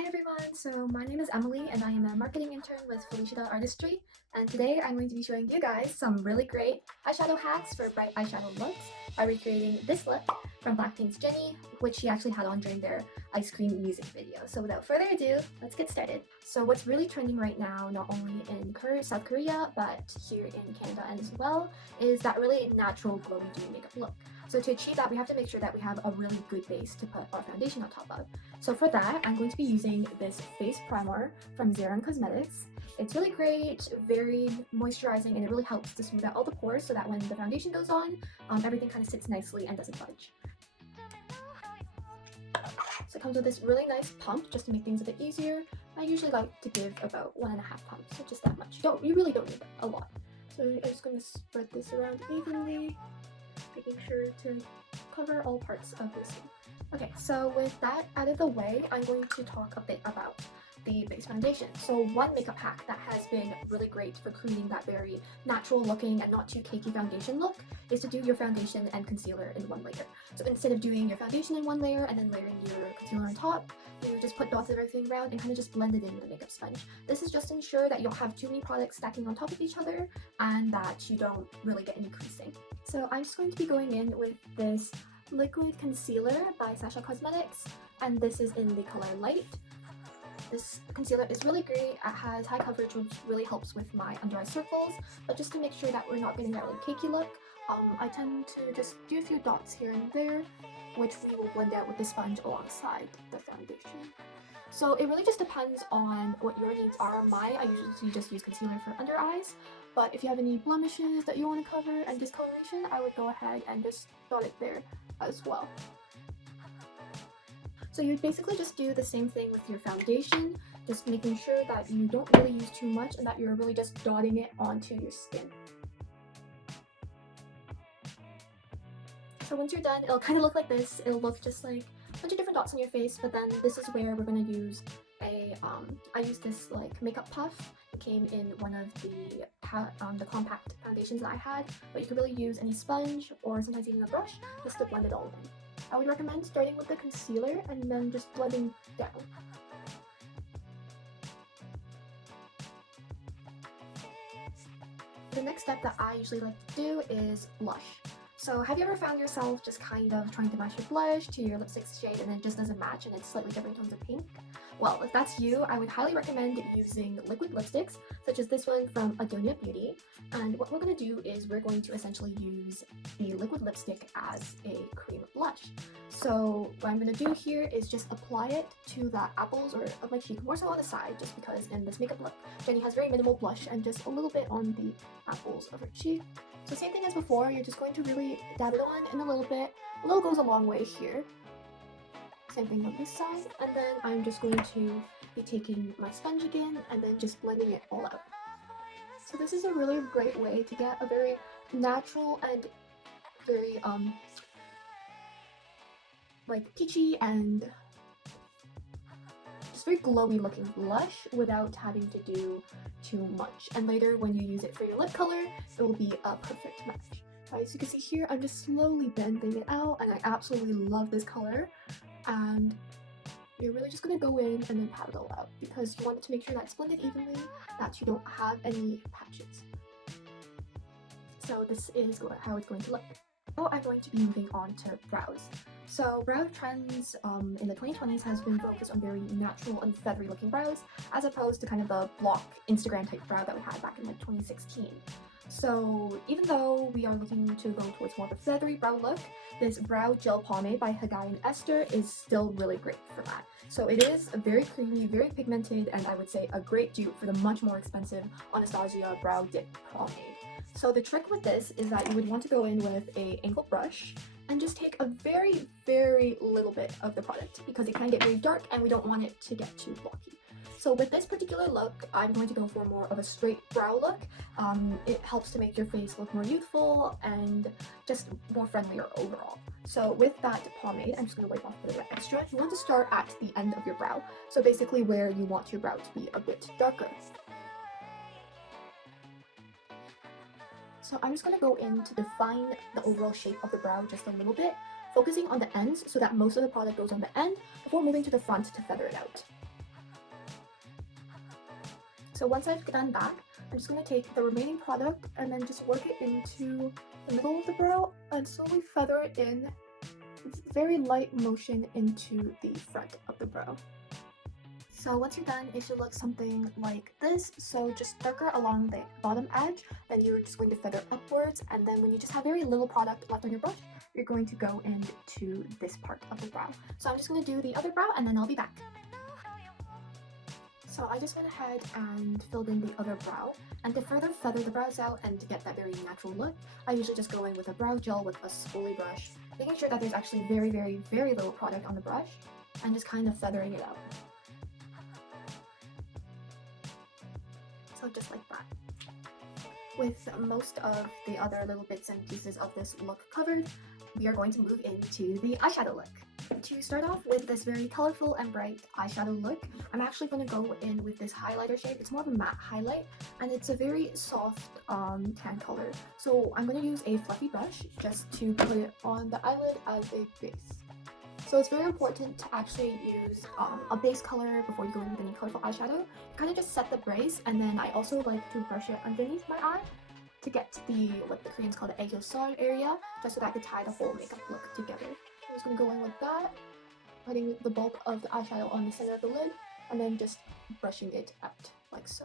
Hi everyone, so my name is Emily and I am a marketing intern with Felicheeta Artistry, and today I'm going to be showing you guys some really great eyeshadow hacks for bright eyeshadow looks by recreating this look from Blackpink's Jennie, which she actually had on during their ice cream music video. So without further ado, let's get started. So what's really trending right now, not only in South Korea, but here in Canada as well, is that really natural glowy dewy makeup look. So to achieve that, we have to make sure that we have a really good base to put our foundation on top of. So for that, I'm going to be using this face primer from Sacha Cosmetics. It's really great, very moisturizing, and it really helps to smooth out all the pores so that when the foundation goes on, everything kind of sits nicely and doesn't budge. So it comes with this really nice pump just to make things a bit easier. I usually like to give about 1.5 pumps, so just that much. You really don't need a lot. So I'm just going to spread this around evenly, making sure to cover all parts of the skin. Okay, so with that out of the way, I'm going to talk a bit about the base foundation. So one makeup hack that has been really great for creating that very natural looking and not too cakey foundation look is to do your foundation and concealer in one layer. So instead of doing your foundation in one layer and then layering your concealer on top, you just put dots of everything around and kind of just blend it in with a makeup sponge. This is just to ensure that you don't have too many products stacking on top of each other and that you don't really get any creasing. So I'm just going to be going in with this liquid concealer by Sacha Cosmetics, and this is in the color Light. This concealer is really great. It has high coverage, which really helps with my under eye circles, but just to make sure that we're not getting that really cakey look, I tend to just do a few dots here and there, which we will blend out with the sponge alongside the foundation. So it really just depends on what your needs are. I usually just use concealer for under eyes, but if you have any blemishes that you want to cover and discoloration, I would go ahead and just dot it there as well. So you basically just do the same thing with your foundation, just making sure that you don't really use too much and that you're really just dotting it onto your skin. So once you're done, it'll kind of look like this. It'll look just like a bunch of different dots on your face, but then this is where we're going to use I used this like makeup puff. It came in one of the compact foundations that I had, but you could really use any sponge or sometimes even a brush just to blend it all in. I would recommend starting with the concealer and then just blending down. The next step that I usually like to do is blush. So have you ever found yourself just kind of trying to match your blush to your lipstick shade and it just doesn't match and it's slightly different tones of pink? Well, if that's you, I would highly recommend using liquid lipsticks, such as this one from Adoniaa Beauty. And what we're going to do is we're going to essentially use the liquid lipstick as a cream blush. So what I'm going to do here is just apply it to the apples of my cheek, more so on the side, just because in this makeup look, Jennie has very minimal blush and just a little bit on the apples of her cheek. So same thing as before, you're just going to really dab it on in a little bit. A little goes a long way here. Same thing on this side, and then I'm just going to be taking my sponge again and then just blending it all out. So this is a really great way to get a very natural and very like peachy and just very glowy looking blush without having to do too much. And later when you use it for your lip color, it will be a perfect match. As you can see here, I'm just slowly blending it out and I absolutely love this color. And you're really just going to go in and then pat it all out because you want it to make sure that it's blended evenly, that you don't have any patches. So this is how it's going to look. Now I'm going to be moving on to brows. So brow trends in the 2020s has been focused on very natural and feathery looking brows as opposed to kind of the block Instagram type brow that we had back in like 2016. So even though we are looking to go towards more of a feathery brow look, this brow gel pomade by Hegai Esther is still really great for that. So it is very creamy, very pigmented, and I would say a great dupe for the much more expensive Anastasia brow dip pomade. So the trick with this is that you would want to go in with an angled brush and just take a very, very little bit of the product because it can get very dark and we don't want it to get too blocky. So with this particular look, I'm going to go for more of a straight brow look. It helps to make your face look more youthful and just more friendlier overall. So with that pomade, I'm just going to wipe off the red extra. You want to start at the end of your brow, so basically where you want your brow to be a bit darker. So I'm just going to go in to define the overall shape of the brow just a little bit, focusing on the ends so that most of the product goes on the end before moving to the front to feather it out. So once I've done that, I'm just going to take the remaining product and then just work it into the middle of the brow and slowly feather it in with very light motion into the front of the brow. So once you're done, it should look something like this. So just darker along the bottom edge, then you're just going to feather upwards, and then when you just have very little product left on your brush, you're going to go into this part of the brow. So I'm just going to do the other brow and then I'll be back. So I just went ahead and filled in the other brow, and to further feather the brows out and to get that very natural look, I usually just go in with a brow gel with a spoolie brush, making sure that there's actually very little product on the brush, and just kind of feathering it out. So just like that. With most of the other little bits and pieces of this look covered, we are going to move into the eyeshadow look. To start off with this very colorful and bright eyeshadow look, I'm actually going to go in with this highlighter shade. It's more of a matte highlight, and it's a very soft tan color. So I'm going to use a fluffy brush just to put it on the eyelid as a base. So it's very important to actually use a base color before you go in with any colorful eyeshadow. Kind of just set the base, and then I also like to brush it underneath my eye to get to the, what the Koreans call the Hegai Esther area, just so that I can tie the whole makeup look together. I'm just going to go in with that, putting the bulk of the eyeshadow on the center of the lid, and then just brushing it out like so.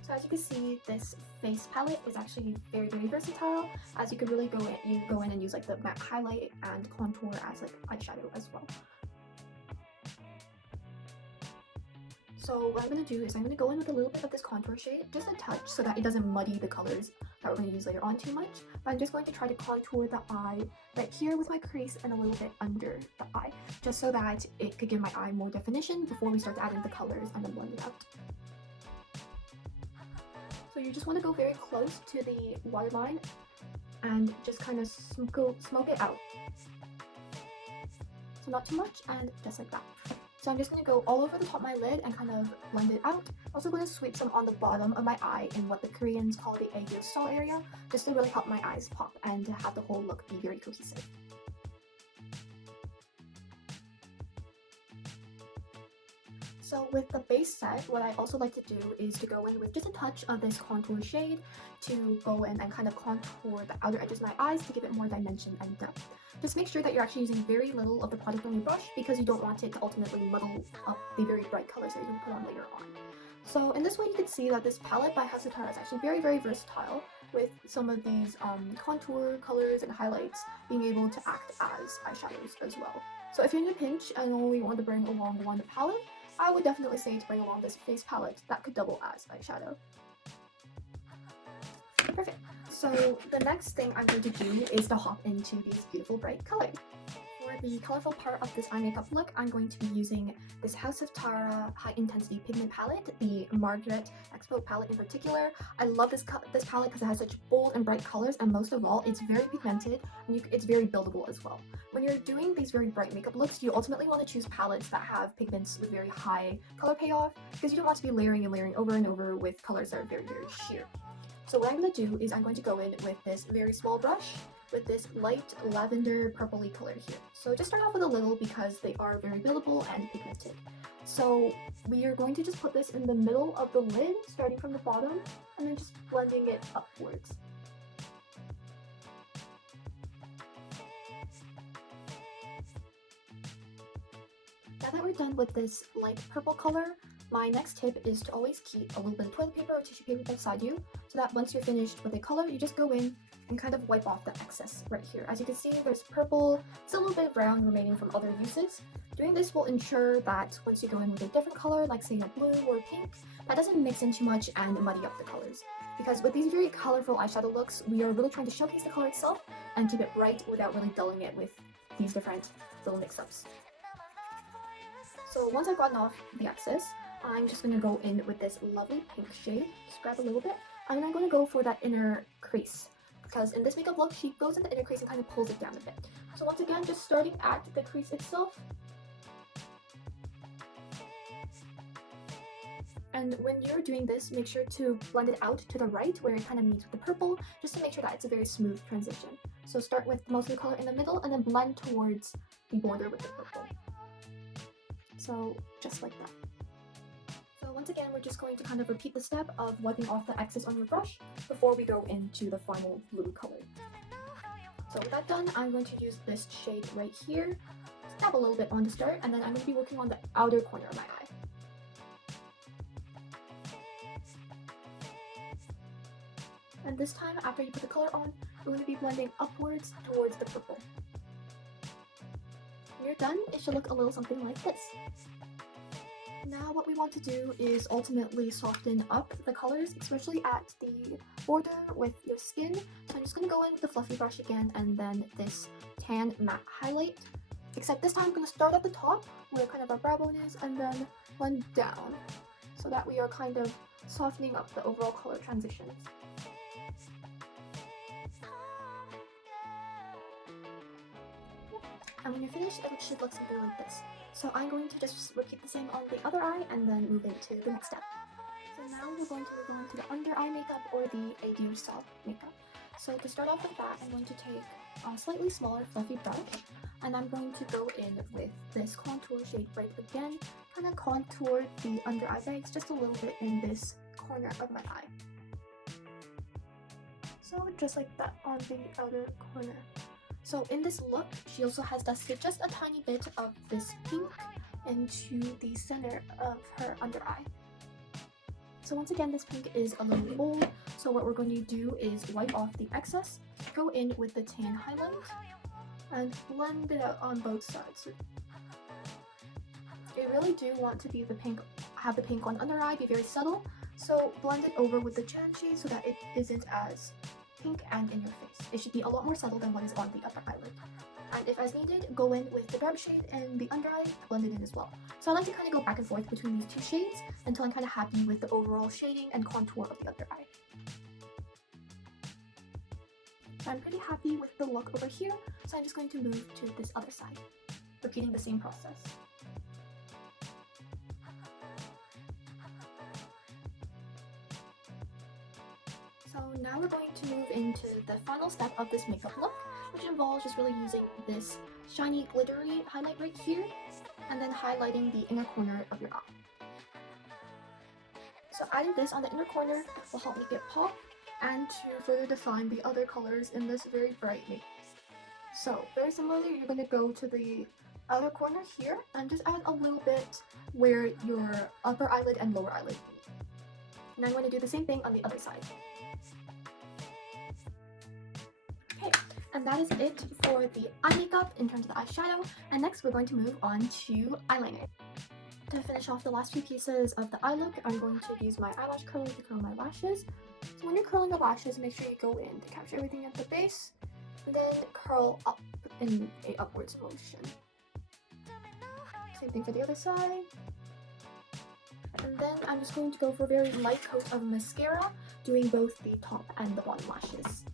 So as you can see, this face palette is actually very versatile, as you could really go in and use like the matte highlight and contour as like eyeshadow as well. So what I'm going to do is I'm going to go in with a little bit of this contour shade, just a touch, so that it doesn't muddy the colors that we're going to use later on too much. But I'm just going to try to contour the eye right here with my crease and a little bit under the eye, just so that it could give my eye more definition before we start to add in the colors and then blend it out. So you just want to go very close to the waterline and just kind of smoke it out. So not too much, and just like that. So I'm just going to go all over the top of my lid and kind of blend it out. Also going to sweep some on the bottom of my eye in what the Koreans call the Hegai Esther area, just to really help my eyes pop and to have the whole look be very cohesive. So with the base set, what I also like to do is to go in with just a touch of this contour shade to go in and kind of contour the outer edges of my eyes to give it more dimension and depth. Just make sure that you're actually using very little of the product on your brush, because you don't want it to ultimately muddle up the very bright colors that you're going to put on later on. So in this way, you can see that this palette by Attire is actually very versatile, with some of these contour colors and highlights being able to act as eyeshadows as well. So if you're in a pinch and only want to bring along one palette, I would definitely say to bring along this face palette that could double as eyeshadow. Perfect. So the next thing I'm going to do is to hop into these beautiful bright colors. For the colorful part of this eye makeup look, I'm going to be using this House of Tara High Intensity Pigment palette, the Margaret Expo palette in particular. I love this palette because it has such bold and bright colors, and most of all, it's very pigmented and it's very buildable as well. When you're doing these very bright makeup looks, you ultimately want to choose palettes that have pigments with very high color payoff, because you don't want to be layering and layering over and over with colors that are very sheer. So what I'm going to do is I'm going to go in with this very small brush with this light lavender purpley color here. So just start off with a little because they are very buildable and pigmented. So we are going to just put this in the middle of the lid, starting from the bottom, and then just blending it upwards. Now that we're done with this light purple color, my next tip is to always keep a little bit of toilet paper or tissue paper beside you, so that once you're finished with a color, you just go in and kind of wipe off the excess right here. As you can see, there's purple, still a little bit of brown remaining from other uses. Doing this will ensure that once you go in with a different color, like say a blue or pink, that doesn't mix in too much and muddy up the colors. Because with these very colorful eyeshadow looks, we are really trying to showcase the color itself and keep it bright without really dulling it with these different little mix-ups. So once I've gotten off the excess, I'm just going to go in with this lovely pink shade, just grab a little bit, and I'm going to go for that inner crease, because in this makeup look, she goes in the inner crease and kind of pulls it down a bit. So once again, just starting at the crease itself. And when you're doing this, make sure to blend it out to the right where it kind of meets with the purple, just to make sure that it's a very smooth transition. So start with most of the color in the middle and then blend towards the border with the purple. So just like that. So once again, we're just going to kind of repeat the step of wiping off the excess on your brush before we go into the final blue color. So with that done, I'm going to use this shade right here, dab a little bit on the start, and then I'm going to be working on the outer corner of my eye. And this time, after you put the color on, we're going to be blending upwards towards the purple. When you're done, it should look a little something like this. Now what we want to do is ultimately soften up the colors, especially at the border with your skin. So I'm just going to go in with the fluffy brush again and then this tan matte highlight. Except this time I'm going to start at the top where kind of our brow bone is and then blend down so that we are kind of softening up the overall color transitions. And when you're finished, it should look something like this. So I'm going to just repeat the same on the other eye and then move into the next step. So now we're going to move on to the under eye makeup or the Adoniaa style makeup. So to start off with that, I'm going to take a slightly smaller fluffy brush and I'm going to go in with this contour shade right again, kind of contour the under eye bags just a little bit in this corner of my eye. So just like that on the outer corner. So in this look, she also has dusted just a tiny bit of this pink into the center of her under eye. So once again, this pink is a little bold, so what we're going to do is wipe off the excess, go in with the tan highlight, and blend it out on both sides. You really do want to be have the pink on under eye, be very subtle, so blend it over with the Chan shade so that it isn't as pink and in your face. It should be a lot more subtle than what is on the upper eyelid. And if as needed, go in with the dark shade in the under eye, blend it in as well. So I like to kind of go back and forth between these two shades until I'm kind of happy with the overall shading and contour of the under eye. So I'm pretty happy with the look over here, so I'm just going to move to this other side, repeating the same process. So now we're going to move into the final step of this makeup look, which involves just really using this shiny glittery highlight right here, and then highlighting the inner corner of your eye. So adding this on the inner corner will help make it pop, and to further define the other colors in this very bright makeup. So very similarly, you're going to go to the outer corner here, and just add a little bit where your upper eyelid and lower eyelid meet. And I'm going to do the same thing on the other side. And that is it for the eye makeup in terms of the eyeshadow, and next we're going to move on to eyeliner. To finish off the last few pieces of the eye look, I'm going to use my eyelash curler to curl my lashes. So when you're curling the lashes, make sure you go in to capture everything at the base, and then curl up in a upwards motion. Same thing for the other side. And then I'm just going to go for a very light coat of mascara, doing both the top and the bottom lashes.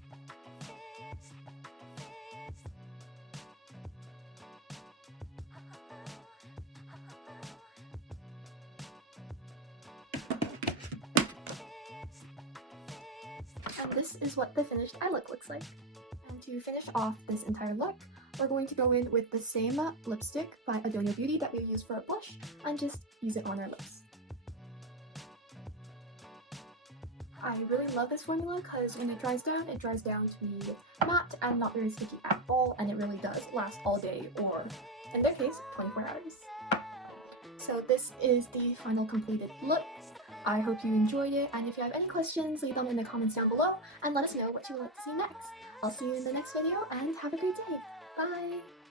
And this is what the finished eye look looks like. And to finish off this entire look, we're going to go in with the same lipstick by Adoniaa Beauty that we used for our blush, and just use it on our lips. I really love this formula because when it dries down to be matte and not very sticky at all, and it really does last all day, or in their case, 24 hours. So this is the final completed look. I hope you enjoyed it, and if you have any questions, leave them in the comments down below and let us know what you would like to see next. I'll see you in the next video, and have a great day. Bye!